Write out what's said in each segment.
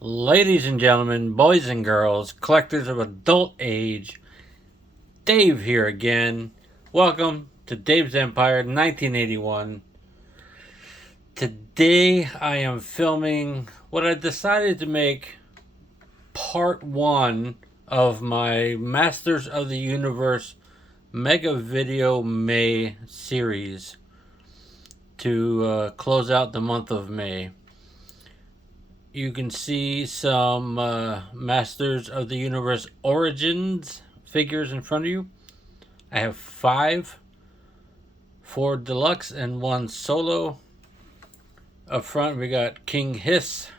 Ladies and gentlemen, boys and girls, collectors of adult age, Dave here again. Welcome to Dave's Empire 1981. Today I am filming what I decided to make part 1 of my Masters of the Universe Mega Video May series to close out the month of May. You can see some Masters of the Universe Origins figures in front of you. I have 5, 4 deluxe and 1 solo. Up front we got King Hiss,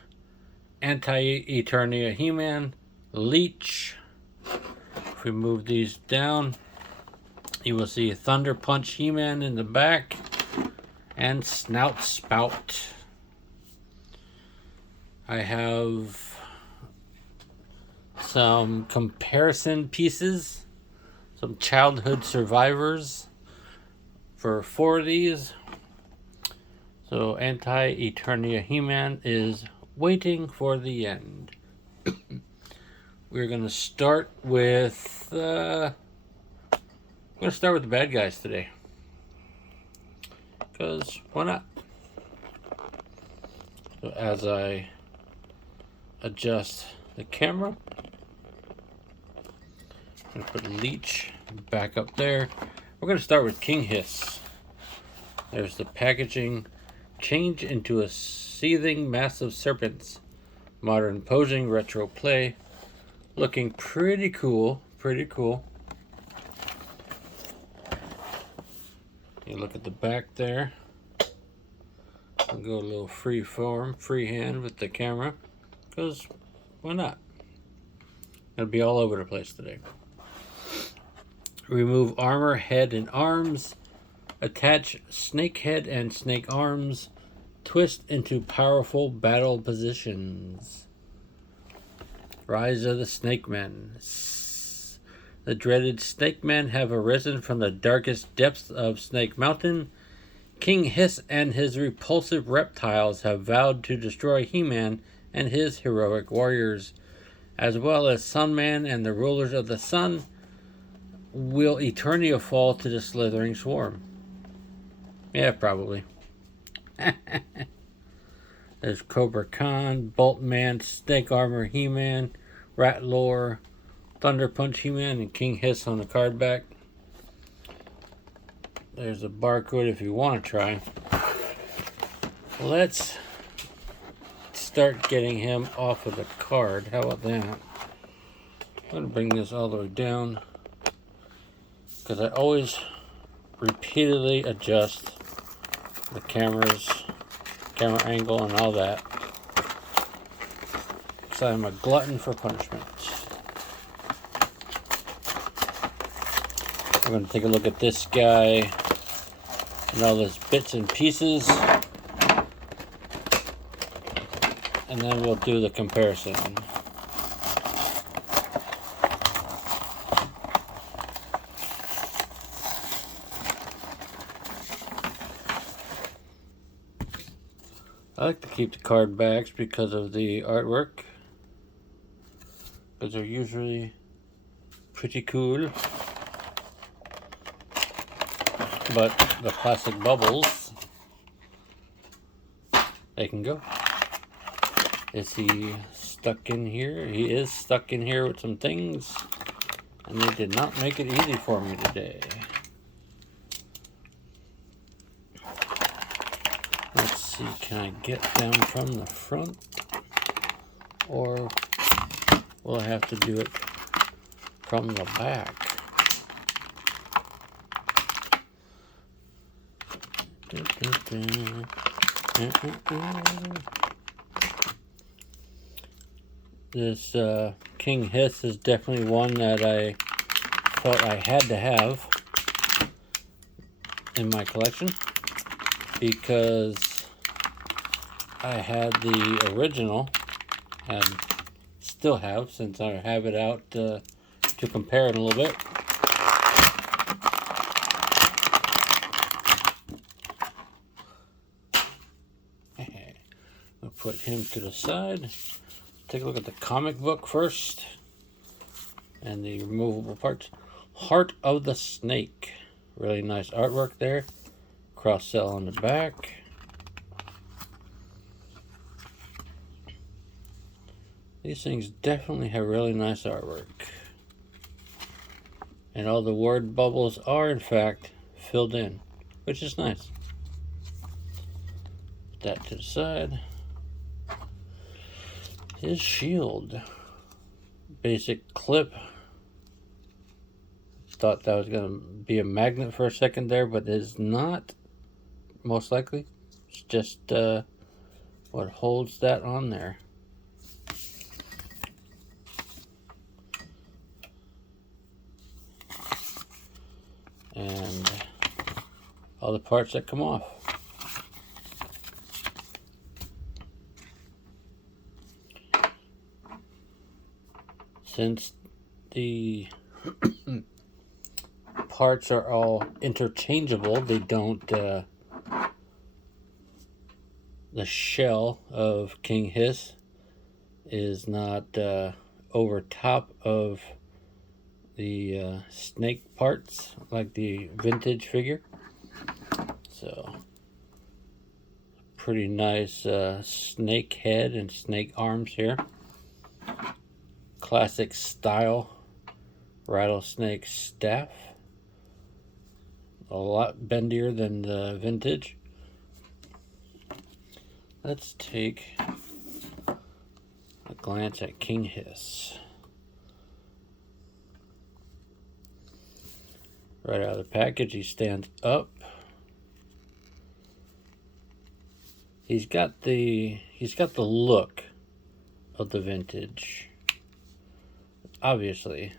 Anti-Eternia He-Man, Leech. If we move these down, you will see Thunder Punch He-Man in the back and Snout Spout. I have some comparison pieces, some childhood survivors for 4 of these. So Anti-Eternia He-Man is waiting for the end. We're going to start with the bad guys today, because why not? So as I adjust the camera, I'm going to put Leech back up there. We're going to start with King Hiss. There's the packaging. Change into a seething mass of serpents. Modern posing, retro play. Looking pretty cool. Pretty cool. You look at the back there. I'll go a little free form, freehand with the camera, because why not? It'll be all over the place today. Remove armor, head, and arms. Attach snake head and snake arms. Twist into powerful battle positions. Rise of the Snake Men. The dreaded Snake Men have arisen from the darkest depths of Snake Mountain. King Hiss and his repulsive reptiles have vowed to destroy He-Man and his heroic warriors, as well as Sunman and the rulers of the sun. Will Eternia fall to the slithering swarm? Yeah, probably. There's Cobra Khan, Boltman, Snake Armor He-Man, Rat Lore, Thunder Punch He-Man, and King Hiss on the card back. There's a barcode if you want to try. Let's start getting him off of the card. How about that? I'm going to bring this all the way down, because I always repeatedly adjust the camera angle and all that, because I'm a glutton for punishment. We're going to take a look at this guy and all those bits and pieces, and then we'll do the comparison. I like to keep the card backs because of the artwork, because they're usually pretty cool. But the plastic bubbles, they can go. Is he stuck in here? He is stuck in here with some things, and they did not make it easy for me today. Let's see, can I get them from the front, or will I have to do it from the back? This King Hiss is definitely one that I thought I had to have in my collection, because I had the original, and still have, since I have it out to compare it a little bit. I'll put him to the side. take a look at the comic book first and the removable parts. Heart of the Snake. Really nice artwork there. Cross cell on the back. These things definitely have really nice artwork. And all the word bubbles are in fact filled in, which is nice. Put that to the side. His shield. Basic clip. Thought that was going to be a magnet for a second there, but it is not, most likely. It's just what holds that on there. And all the parts that come off. Since the parts are all interchangeable, they don't, the shell of King Hiss is not over top of the snake parts like the vintage figure. So pretty nice snake head and snake arms here. Classic style rattlesnake staff. A lot bendier than the vintage. Let's take a glance at King Hiss. Right out of the package, he stands up. He's got the look of the vintage. Obviously,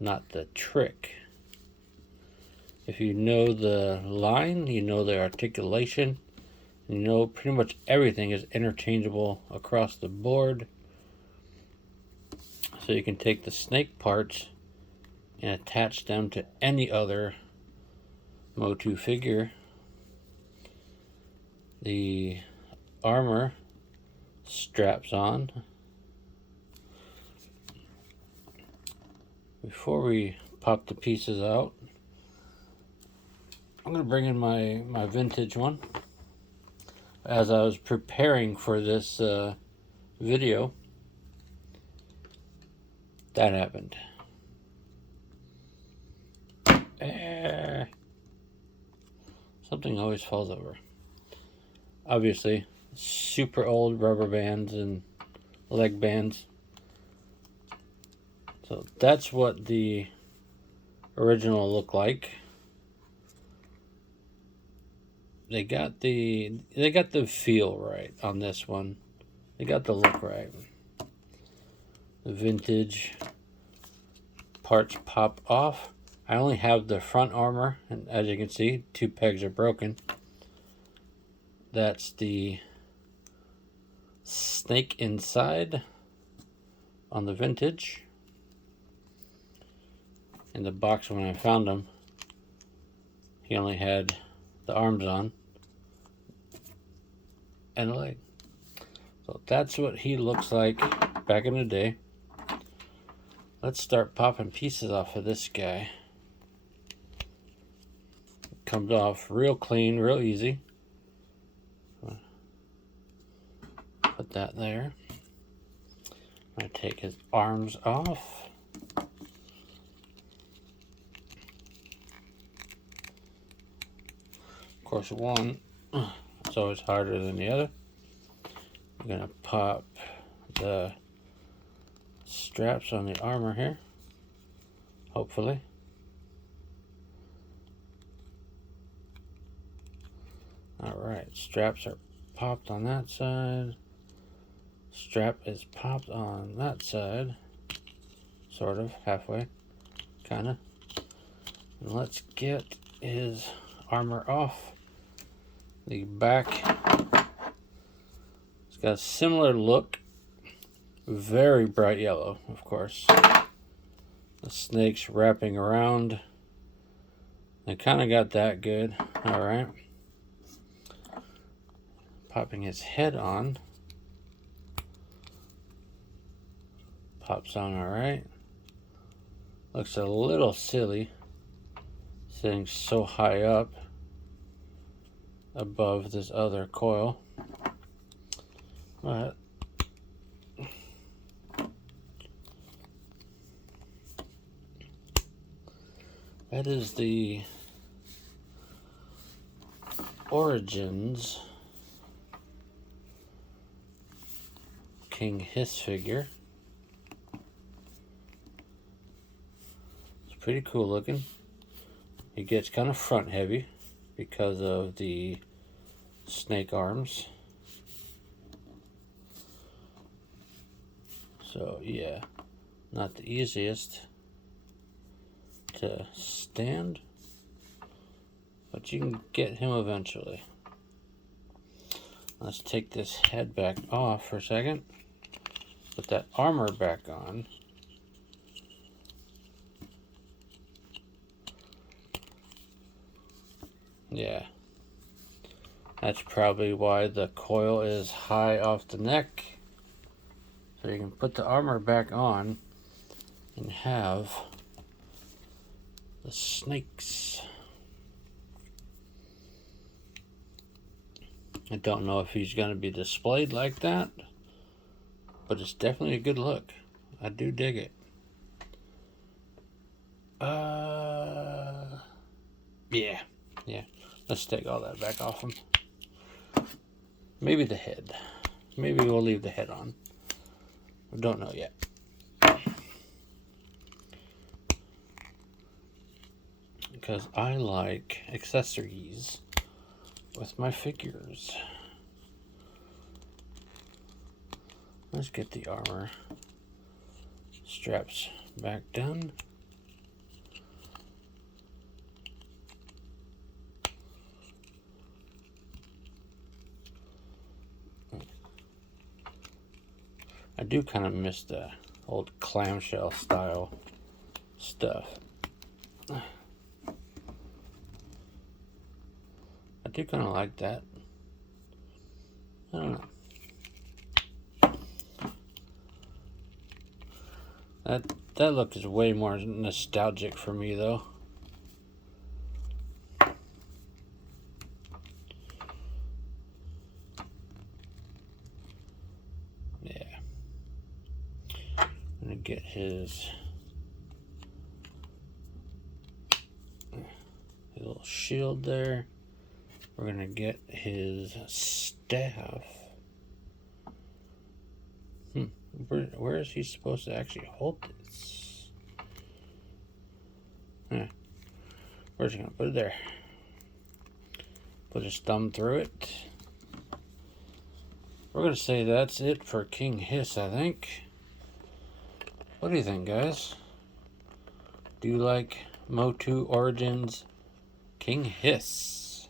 not the trick. If you know the line, you know the articulation, you know pretty much everything is interchangeable across the board. So you can take the snake parts and attach them to any other MOTU figure. The armor straps on. Before we pop the pieces out, I'm going to bring in my vintage one. As I was preparing for this video, that happened. Something always falls over. Obviously, super old rubber bands and leg bands. So that's what the original looked like. They got the feel right on this one. They got the look right. The vintage parts pop off. I only have the front armor, and as you can see, 2 pegs are broken. That's the snake inside on the vintage. In the box when I found him, he only had the arms on and a leg. So that's what he looks like back in the day. Let's start popping pieces off of this guy. Comes off real clean, real easy. Put that there. I'm going to take his arms off. Of course, one is always harder than the other. I'm going to pop the straps on the armor here, hopefully. Alright, straps are popped on that side. Strap is popped on that side. Sort of, halfway, kind of. And let's get his armor off. The back, it's got a similar look. Very bright yellow, of course. The snake's wrapping around. I kind of got that good. Alright. Popping his head on. Pops on alright. Looks a little silly sitting so high up above this other coil, but that is the Origins King Hiss figure. It's pretty cool looking. He gets kind of front heavy because of the snake arms. So yeah, not the easiest to stand, but you can get him eventually. Let's take this head back off for a second. Put that armor back on. Yeah, that's probably why the coil is high off the neck. So you can put the armor back on and have the snakes. I don't know if he's going to be displayed like that, but it's definitely a good look. I do dig it. Yeah. Let's take all that back off him. Maybe the head. Maybe we'll leave the head on. We don't know yet. Because I like accessories with my figures. Let's get the armor straps back down. I do kind of miss the old clamshell style stuff. I do kind of like that. I don't know. That look is way more nostalgic for me though. Yeah. I'm gonna get his little shield there. We're gonna get his staff. Where is he supposed to actually hold this? Where's he gonna put it there? Put his thumb through it. We're gonna say that's it for King Hiss, I think. What do you think, guys? Do you like MOTU Origins King Hiss?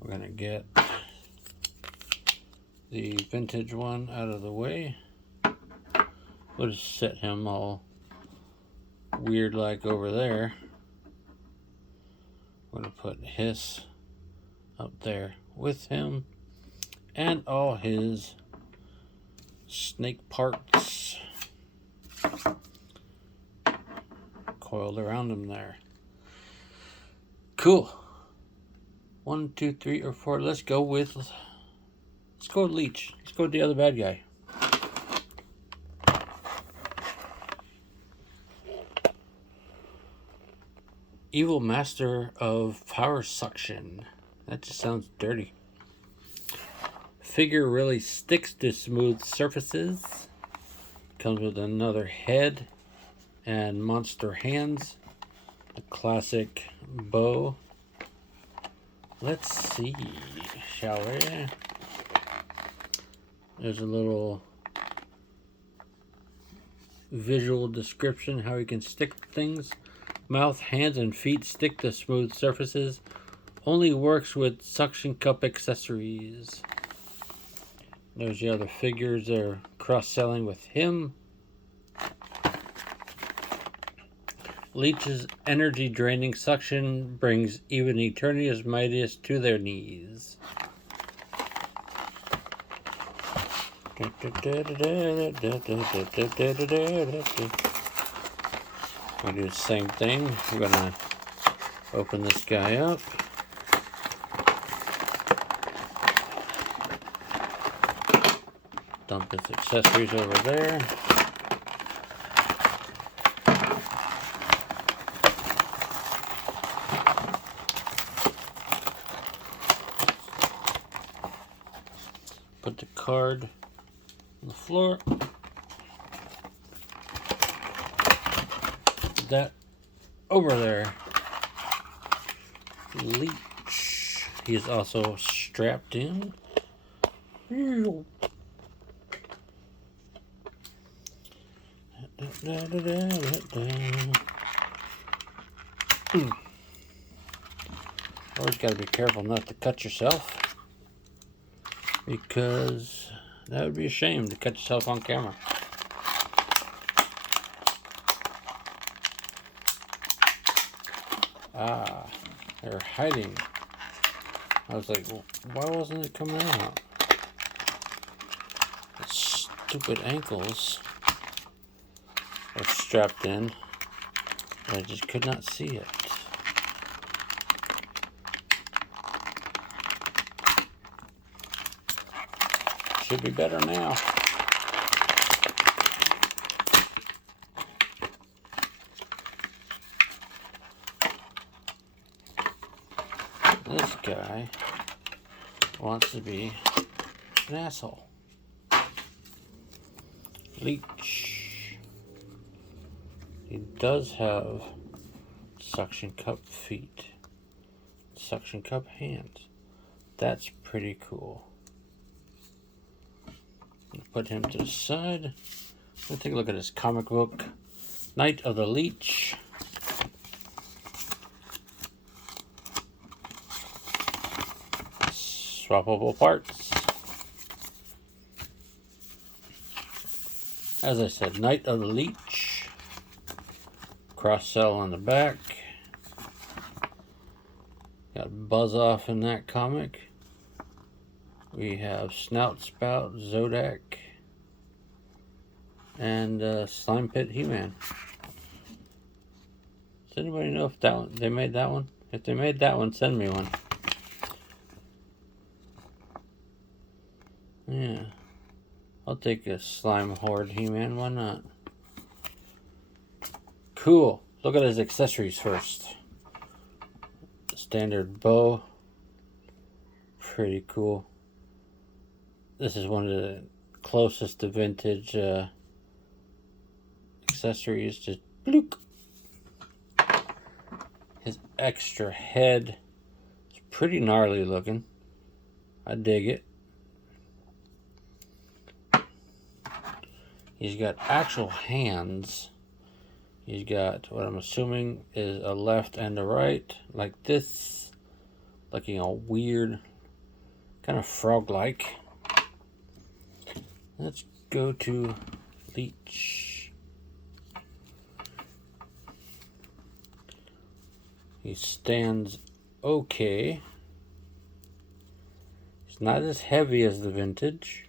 We're gonna get the vintage one out of the way. We'll just set him all weird like over there. I'm gonna put Hiss up there with him and all his snake parts coiled around him there. Cool. 1, 2, 3, or 4. Let's go with Leech. Let's go with the other bad guy. Evil Master of Power Suction. That just sounds dirty. Figure really sticks to smooth surfaces. Comes with another head and monster hands. A classic bow. Let's see, shall we? There's a little visual description how you can stick things. Mouth, hands, and feet stick to smooth surfaces. Only works with suction cup accessories. There's the other figures that are cross-selling with him. Leech's energy-draining suction brings even Eternia's mightiest to their knees. We'll do the same thing. We're gonna open this guy up. Dump his accessories over there. Put the card on the floor. Put that over there. Leech. He is also strapped in. Always got to be careful not to cut yourself, because that would be a shame to cut yourself on camera. Ah, they're hiding. I was like, well, why wasn't it coming out? The stupid ankles are strapped in, and I just could not see it. Should be better now. This guy wants to be an asshole. Leech. He does have suction cup feet, suction cup hands. That's pretty cool. Put him to the side. Let's take a look at his comic book. Night of the Leech. Swappable parts. As I said, Night of the Leech. Cross-cell on the back. Got Buzz Off in that comic. We have Snout Spout, Zodak, and Slime Pit He-Man. Does anybody know if that one, they made that one? If they made that one, send me one. Yeah, I'll take a Slime Horde He-Man. Why not? Cool. Look at his accessories first. Standard bow. Pretty cool. This is one of the closest to vintage accessories. Just bloop. His extra head is pretty gnarly looking. I dig it. He's got actual hands. He's got what I'm assuming is a left and a right, like this, looking all weird, kind of frog-like. Let's go to Leech. He stands okay. He's not as heavy as the vintage.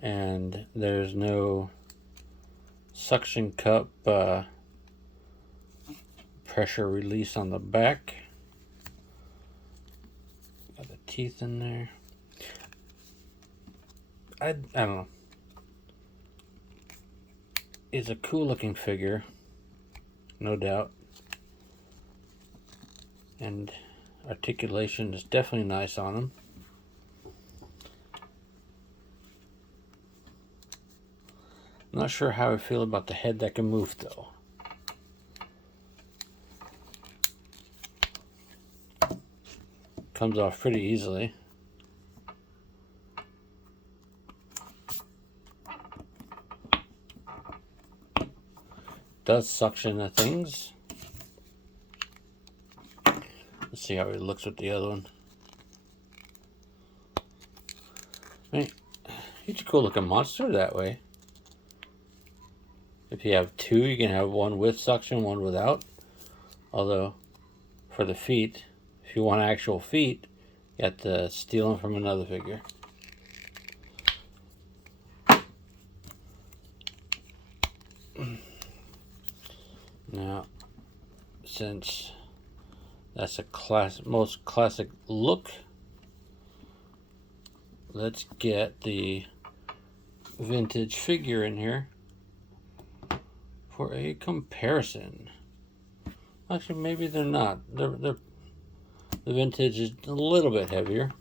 And there's no suction cup pressure release on the back. Got the teeth in there. I don't know. It's a cool looking figure, no doubt. And articulation is definitely nice on him. I'm not sure how I feel about the head that can move though. Comes off pretty easily. Does suction the things. Let's see how he looks with the other one. I mean, he's a cool looking monster that way. If you have two, you can have one with suction, one without. Although, for the feet, if you want actual feet, you have to steal them from another figure. Now, since that's a most classic look, let's get the vintage figure in here for a comparison. Actually, maybe they're not. The vintage is a little bit heavier.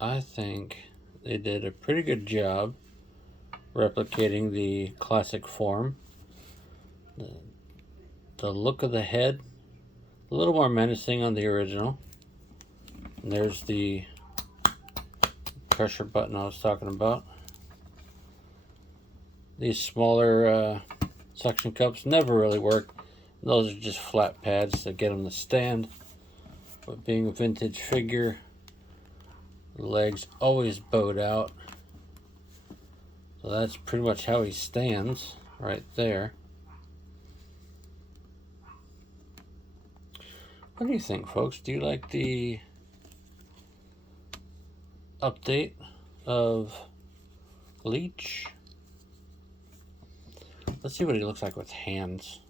I think they did a pretty good job replicating the classic form. The look of the head, a little more menacing on the original. And there's the pressure button I was talking about. These smaller suction cups never really work. Those are just flat pads to get them to stand. But being a vintage figure, the legs always bowed out. So that's pretty much how he stands right there. What do you think, folks? Do you like the update of Leech? Let's see what he looks like with hands.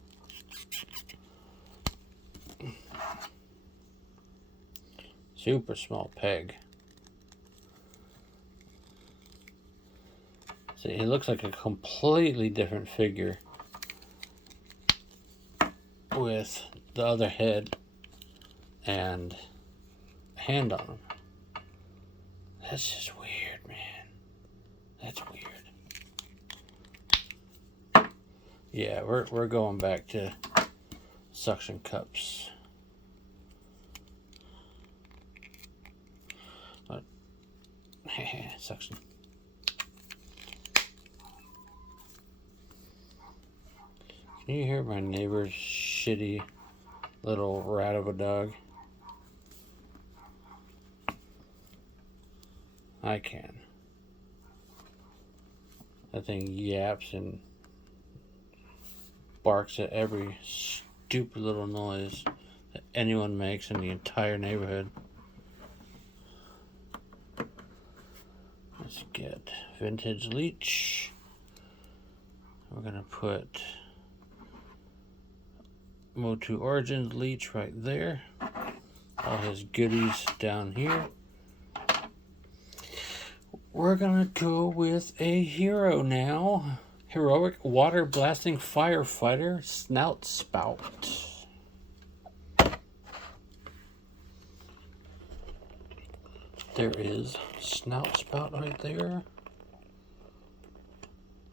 Super small peg. See, he looks like a completely different figure with the other head and hand on him. That's just weird, man. That's weird. Yeah, we're going back to suction cups. What? Suction. Can you hear my neighbor's shitty little rat of a dog? I can. That thing yaps and barks at every stupid little noise that anyone makes in the entire neighborhood. Let's get vintage Leech. We're gonna put MOTU Origins Leech right there. All his goodies down here. We're gonna go with a hero now. Heroic water blasting firefighter Snout Spout. There is Snout Spout right there.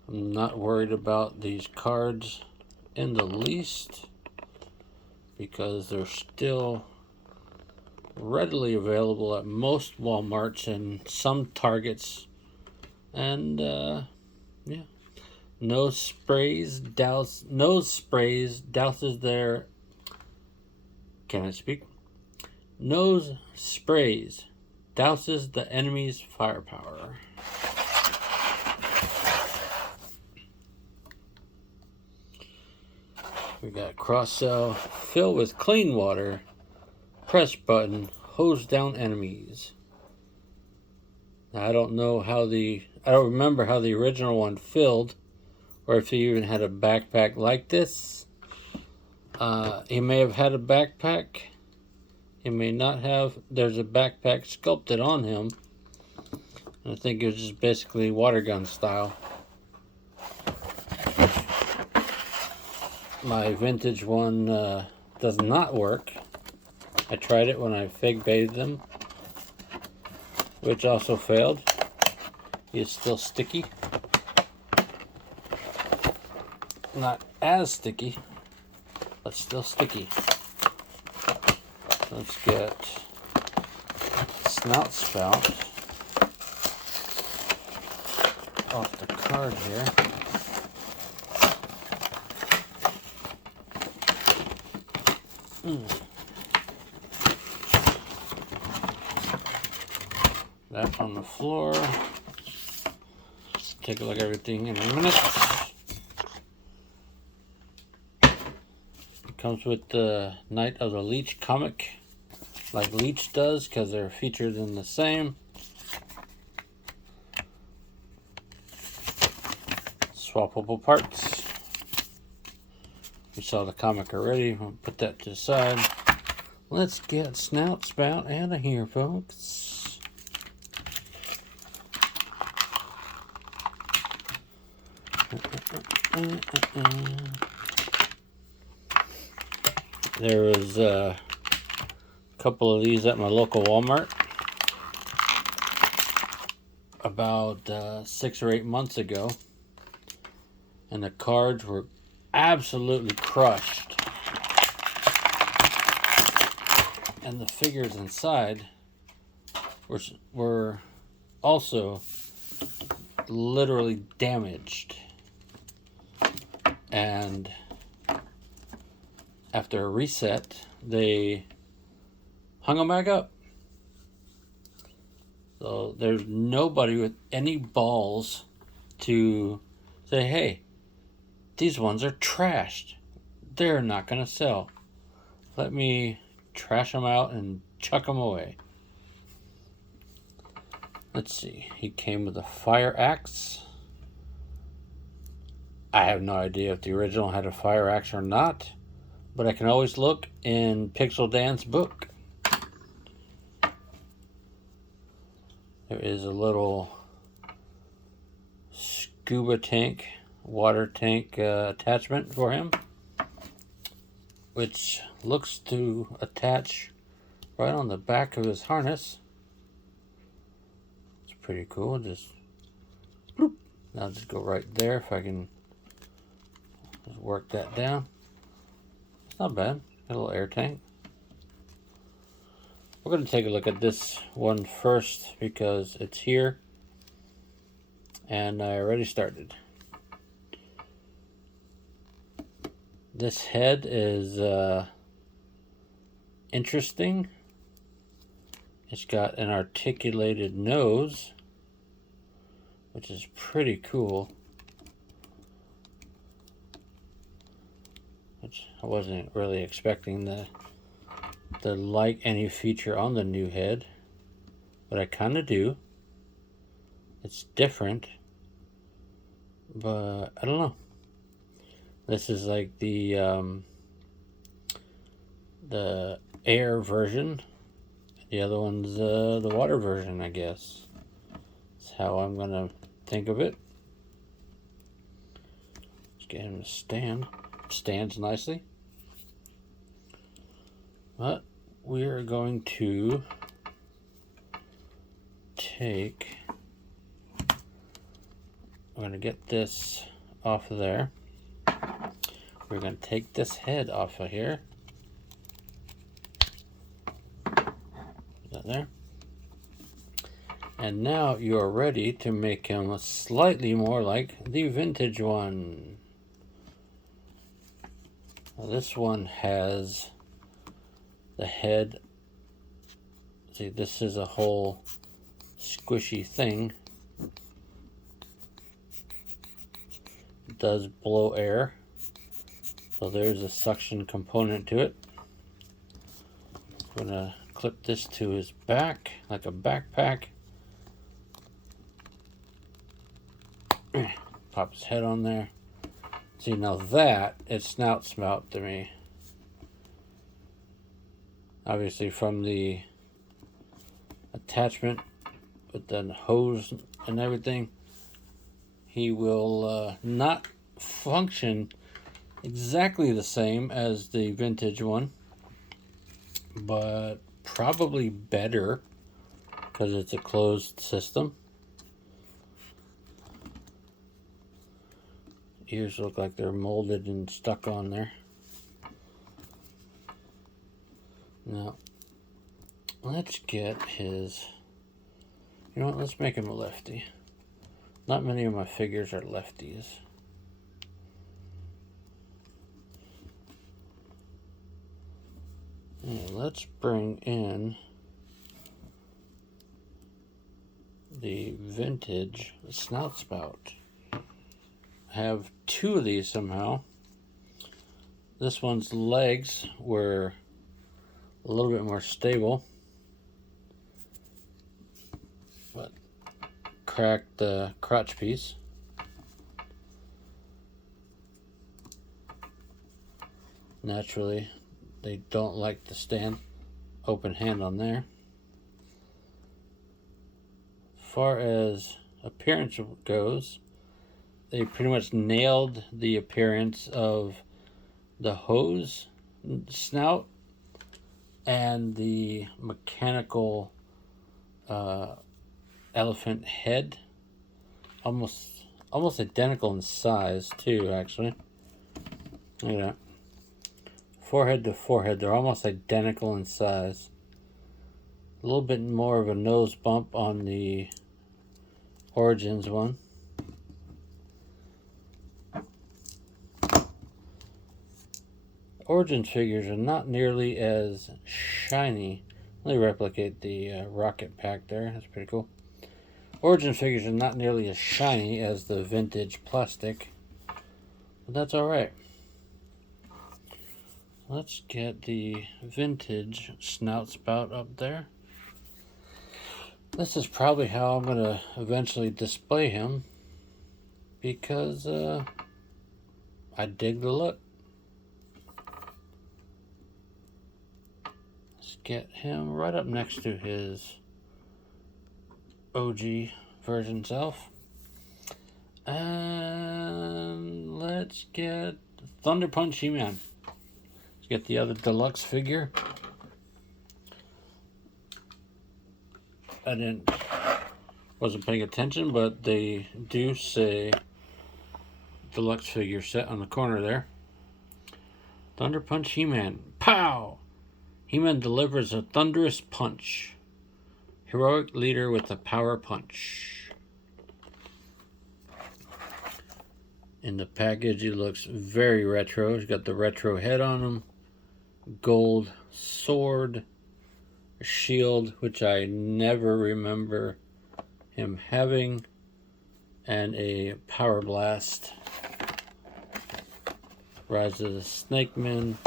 I'm not worried about these cards in the least because they're still readily available at most Walmarts and some Targets. And yeah. Nose sprays douses their, can I speak? Nose sprays douses the enemy's firepower. We got cross cell, fill with clean water, press button, hose down enemies. Now, I don't remember how the original one filled, or if he even had a backpack like this. He may have had a backpack. He may not have. There's a backpack sculpted on him. I think it was just basically water gun style. My vintage one does not work. I tried it when I fig bathed them, which also failed. He is still sticky. Not as sticky, but still sticky. Let's get Snout Spout off the card here. That on the floor. Take a look at everything in a minute. Comes with the Night of the Leech comic, like Leech does, because they're featured in the same. swappable parts. We saw the comic already. We'll put that to the side. Let's get Snout Spout out of here, folks. There was a couple of these at my local Walmart about 6 or 8 months ago, and the cards were absolutely crushed, and the figures inside were also literally damaged. And after a reset, they hung them back up. So there's nobody with any balls to say, hey, these ones are trashed. They're not going to sell. Let me trash them out and chuck them away. Let's see. He came with a fire axe. I have no idea if the original had a fire axe or not, but I can always look in Pixel Dan's book. There is a little scuba tank, water tank attachment for him, which looks to attach right on the back of his harness. It's pretty cool. Just bloop. Now just go right there if I can just work that down. It's not bad. Got a little air tank. We're going to take a look at this one first because it's here and I already started. This head is interesting. It's got an articulated nose, which is pretty cool. Which I wasn't really expecting to like any feature on the new head, but I kind of do. It's different, but I don't know. This is like the air version. The other one's the water version, I guess. That's how I'm gonna think of it. Let's get him to stand. Stands nicely. But we're going to we're going to get this off of there. We're going to take this head off of here. Put that there. And now you're ready to make him slightly more like the vintage one. Now this one has the head. See, this is a whole squishy thing. It does blow air. So there's a suction component to it. I'm gonna clip this to his back like a backpack. Pop his head on there. See, now that is Snout Spout to me. Obviously from the attachment with the hose and everything, he will not function exactly the same as the vintage one, but probably better because it's a closed system. Ears look like they're molded and stuck on there. Now, let's get his... You know what, let's make him a lefty. Not many of my figures are lefties. And let's bring in the vintage Snout Spout. I have two of these somehow. This one's legs were a little bit more stable, but cracked the crotch piece. Naturally, they don't like to stand open hand on there. As far as appearance goes, they pretty much nailed the appearance of the hose snout and the mechanical elephant head. Almost identical in size too, actually. Look at that. Forehead to forehead, they're almost identical in size. A little bit more of a nose bump on the Origins one. Origins figures are not nearly as shiny. Let me replicate the rocket pack there. That's pretty cool. Origins figures are not nearly as shiny as the vintage plastic, but that's alright. Let's get the vintage Snout Spout up there. This is probably how I'm going to eventually display him, because I dig the look. Let's get him right up next to his OG version self. And let's get Thunder Punch He-Man. Let's get the other deluxe figure. Wasn't paying attention, but they do say deluxe figure set on the corner there. Thunder Punch He-Man. Pow! He-Man delivers a thunderous punch. Heroic leader with a power punch. In the package, he looks very retro. He's got the retro head on him, gold sword, a shield, which I never remember him having, and a power blast. Rise of the Snake Man.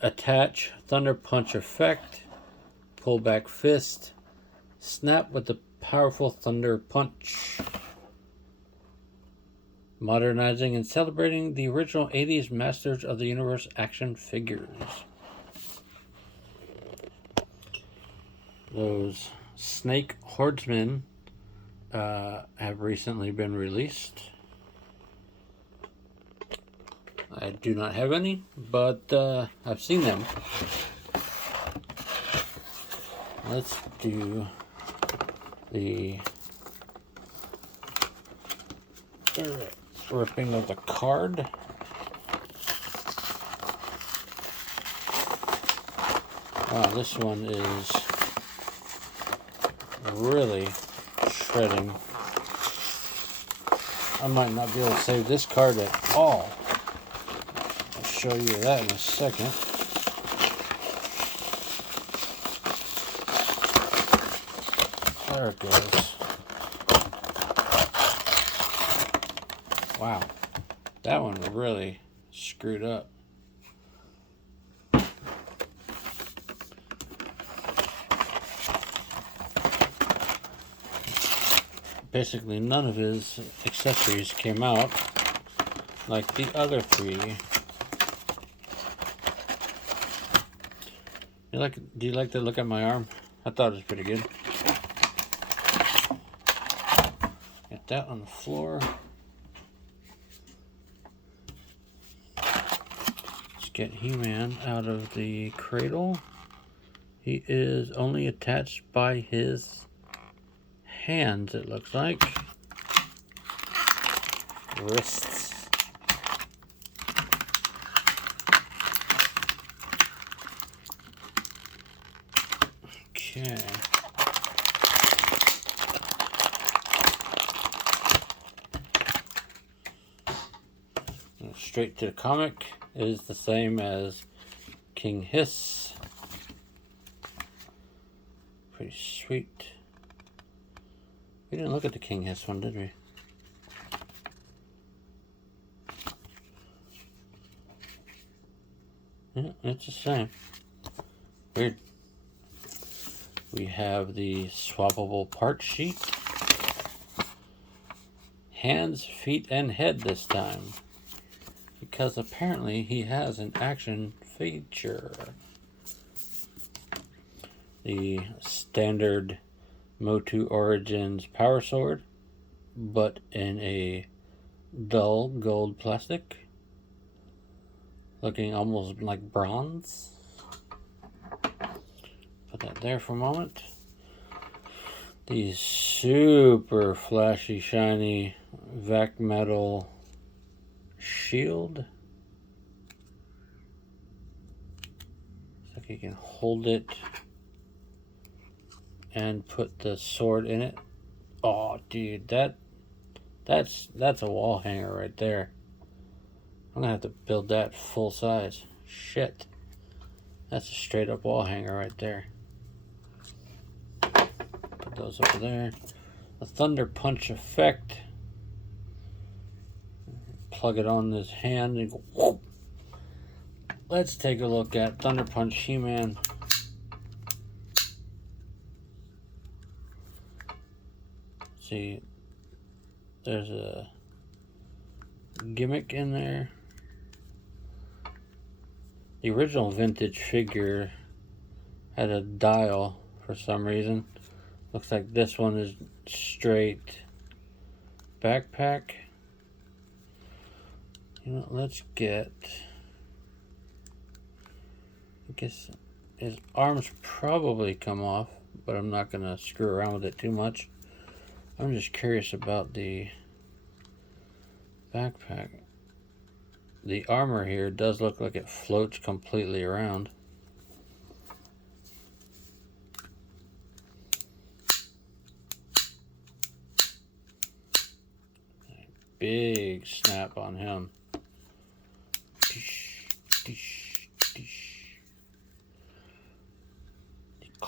Attach Thunder Punch effect. Pull back fist. Snap with the powerful Thunder Punch. Modernizing and celebrating the original 80s Masters of the Universe action figures. Those Snake Horsemen have recently been released. I do not have any, but I've seen them. Let's do the ripping of the card. Wow, this one is really shredding. I might not be able to save this card at all. I'll show you that in a second. There it goes. Wow, that one really screwed up. Basically, none of his accessories came out like the other three. Do you like to look at my arm? I thought it was pretty good. Get that on the floor. Let's get He-Man out of the cradle. He is only attached by his hands, it looks like. Wrists. Okay. Straight to the comic is the same as King Hiss. Pretty sweet. We didn't look at the King Hiss one, did we? Yeah, it's the same. Weird. We have the swappable part sheet. Hands, feet, and head this time. because apparently he has an action feature. The standard MOTU Origins power sword, but in a dull gold plastic, looking almost like bronze. Put that there for a moment. The super flashy, shiny vac metal shield. Looks like you can hold it and put the sword in it. Oh, dude, that's a wall hanger right there. I'm gonna have to build that full size. Shit, that's a straight up wall hanger right there. Put those over there. A thunder punch effect. Plug it on this hand and go whoop. Let's take a look at Thunder Punch He-Man. See, there's a gimmick in there. The original vintage figure had a dial for some reason. Looks like this one is straight backpack. You know, let's get, I guess his arms probably come off, but I'm not gonna screw around with it too much. I'm just curious about the backpack. The armor here does look like it floats completely around. Big snap on him.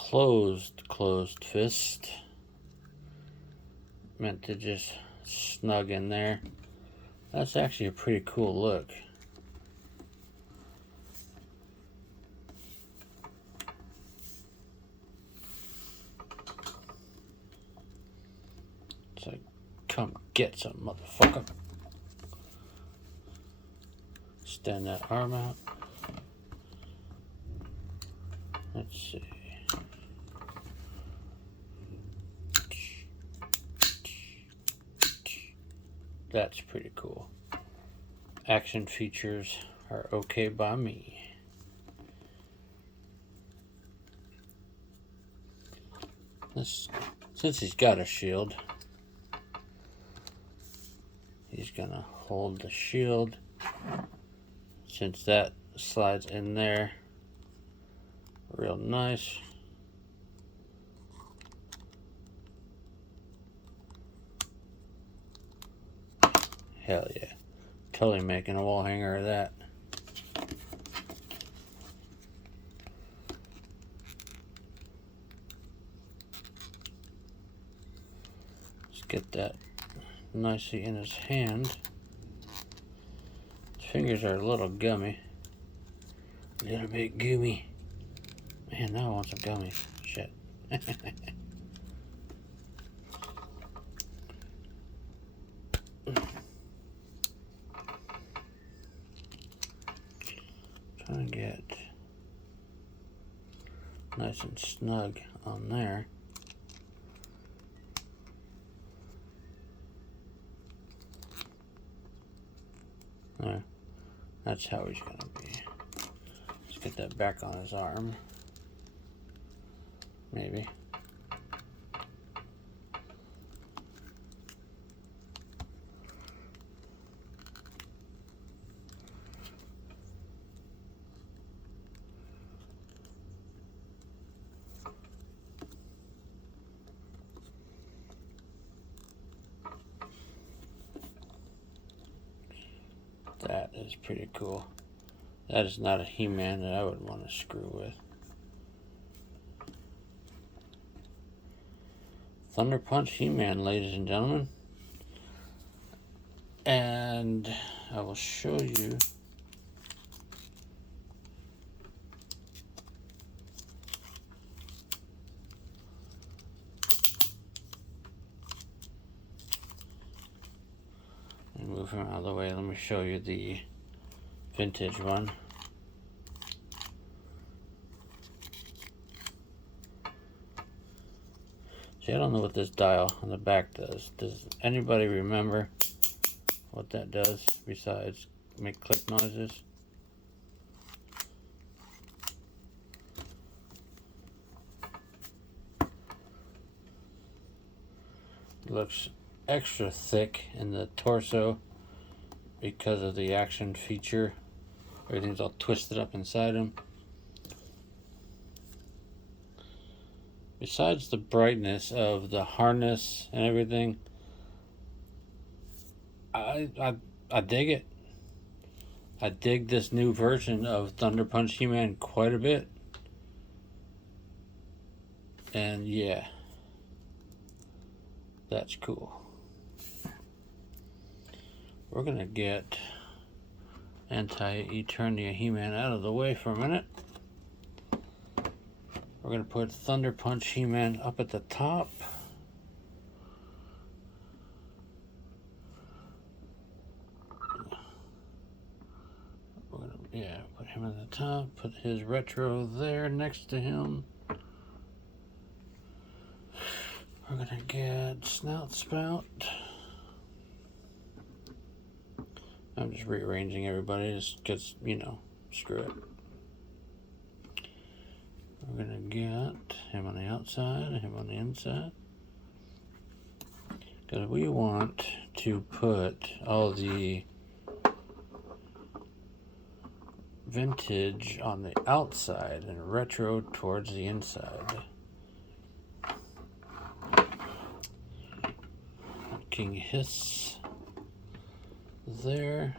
Closed fist. Meant to just snug in there. That's actually a pretty cool look. It's like, come get some, motherfucker. Extend that arm out. Let's see. That's pretty cool. Action features are okay by me. Since he's got a shield, he's gonna hold the shield. Since that slides in there real nice. Hell yeah. Totally making a wall hanger of that. Let's get that nicely in his hand. His fingers are a little gummy. A little bit gooey. Man, now I want some gummies. Shit. Trying to get nice and snug on there. There. That's how he's gonna be. Let's get that back on his arm. Maybe. That is pretty cool. That is not a He-Man that I would want to screw with. Thunder Punch He-Man, ladies and gentlemen. And I will show you and move him out of the way. Let me show you the vintage one. See, I don't know what this dial on the back does. Does anybody remember what that does besides make click noises? Looks extra thick in the torso because of the action feature. Everything's all twisted up inside him. Besides the brightness of the harness and everything, I dig it. I dig this new version of Thunder Punch He-Man quite a bit. And yeah, that's cool. We're gonna get Anti-Eternia He-Man out of the way for a minute. We're gonna put Thunder Punch He-Man up at the top. We're gonna, yeah, put him at the top, put his retro there next to him. We're gonna get Snout Spout. I'm just rearranging everybody just because, you know, screw it. We're gonna get him on the outside, him on the inside. Because we want to put all the vintage on the outside and retro towards the inside. King Hiss there.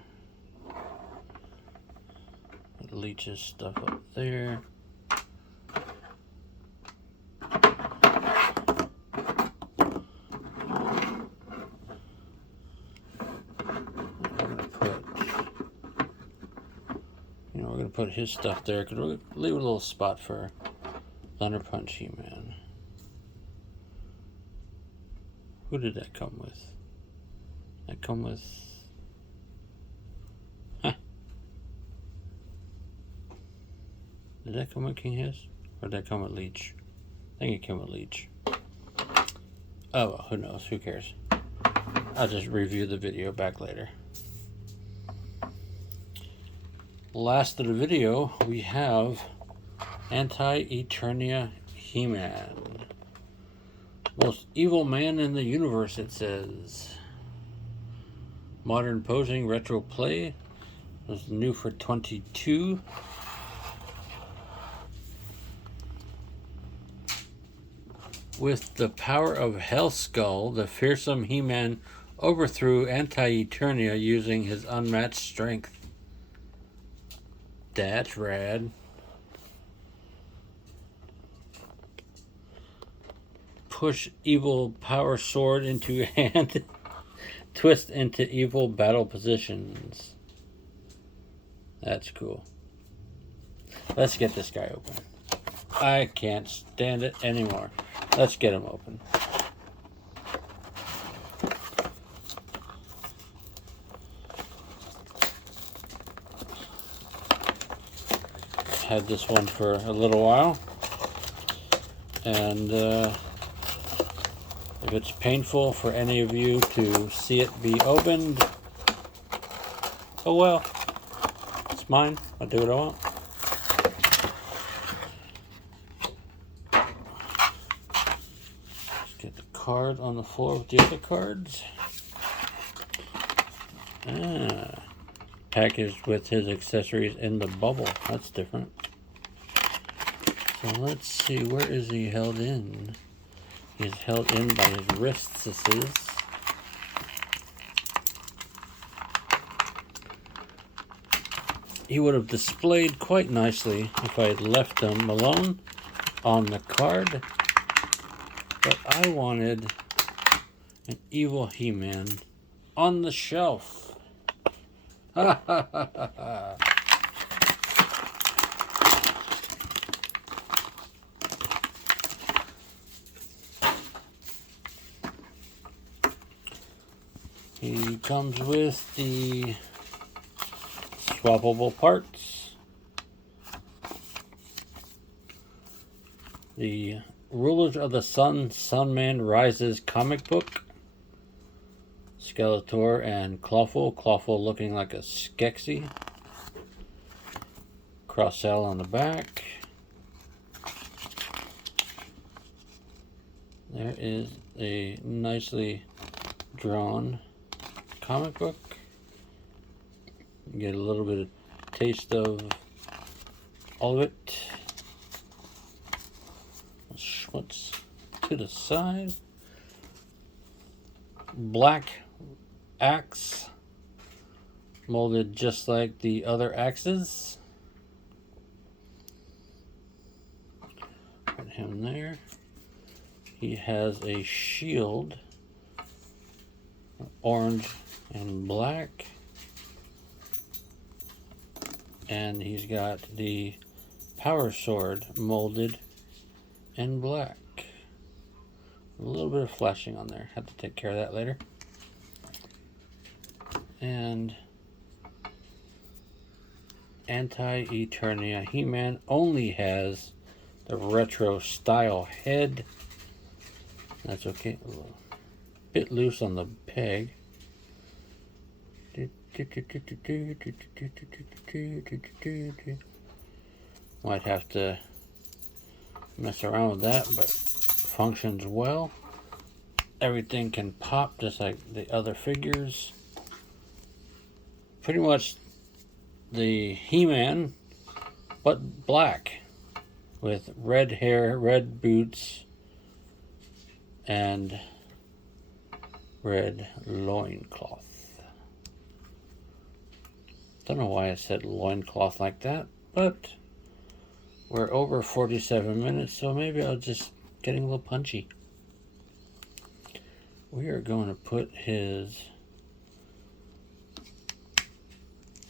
Leech's stuff up there. We're gonna put his stuff there because we're gonna leave a little spot for Thunder Punch He-Man. Who did that come with? That come with... Huh. Did that come with King Hiss? Or did that come with Leech? I think it came with Leech. Oh, well, who knows? Who cares? I'll just review the video back later. Last of the video, we have Anti-Eternia He-Man. Most evil man in the universe, it says. Modern posing, retro play. This is new for 22. With the power of Hellskull, the fearsome He-Man overthrew Anti-Eternia using his unmatched strength. That's rad. Push evil power sword into hand. Twist into evil battle positions. That's cool. Let's get this guy open. I can't stand it anymore. Let's get him open. Had this one for a little while, and if it's painful for any of you to see it be opened, oh well, it's mine. I'll do what I want. Let's get the card on the floor with the other cards. Packaged with his accessories in the bubble. That's different. So let's see, where is he held in? He's held in by his wrists, this is. He would have displayed quite nicely if I had left him alone on the card. But I wanted an evil He-Man on the shelf. Ha ha ha ha ha. He comes with the swappable parts. The Rulers of the Sun, Sunman Rises comic book. Skeletor and Clawful. Clawful looking like a Skeksis. Cross-cell on the back. There is a nicely drawn comic book. You get a little bit of taste of all of it. What's to the side? Black axe, molded just like the other axes. Put him there. He has a shield, orange and black, and he's got the power sword molded in black. A little bit of flashing on there. Have to take care of that later. And Anti-Eternia He-Man only has the retro style head. That's okay. A little bit loose on the peg. Might have to mess around with that, but functions well. Everything can pop just like the other figures. Pretty much the He-Man, but black, with red hair, red boots, and red loincloth. Don't know why I said loincloth like that, but we're over 47 minutes, so maybe I'll just getting a little punchy. We are going to put his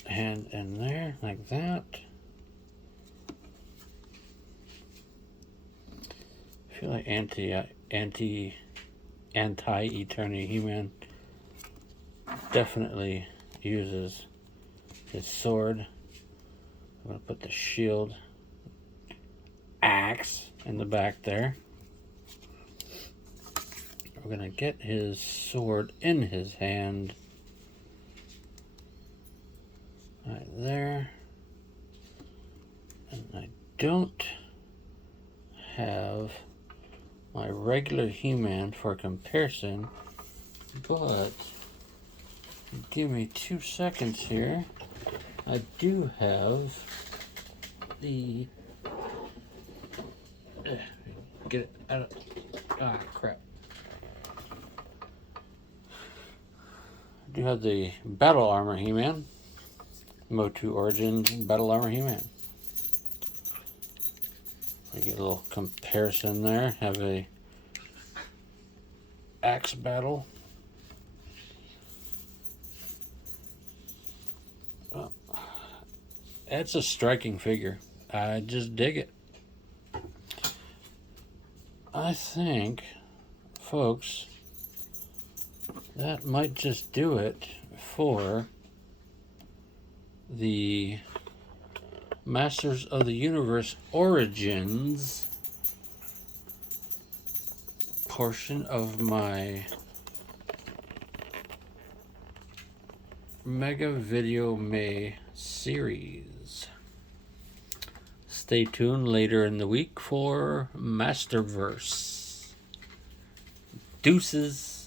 hand in there like that. I feel like Anti-Eternia He-Man definitely uses his sword. I'm going to put the shield axe in the back there. We're going to get his sword in his hand. Right there. And I don't have my regular He-Man for comparison, but give me 2 seconds here. I do have the get it out of crap. I do have the Battle Armor He-Man, MOTU Origins Battle Armor He-Man. I get a little comparison there. Have a axe battle. Well, it's a striking figure. I just dig it. I think, folks, that might just do it for the Masters of the Universe Origins portion of my Mega Video May series. Stay tuned later in the week for Masterverse. Deuces.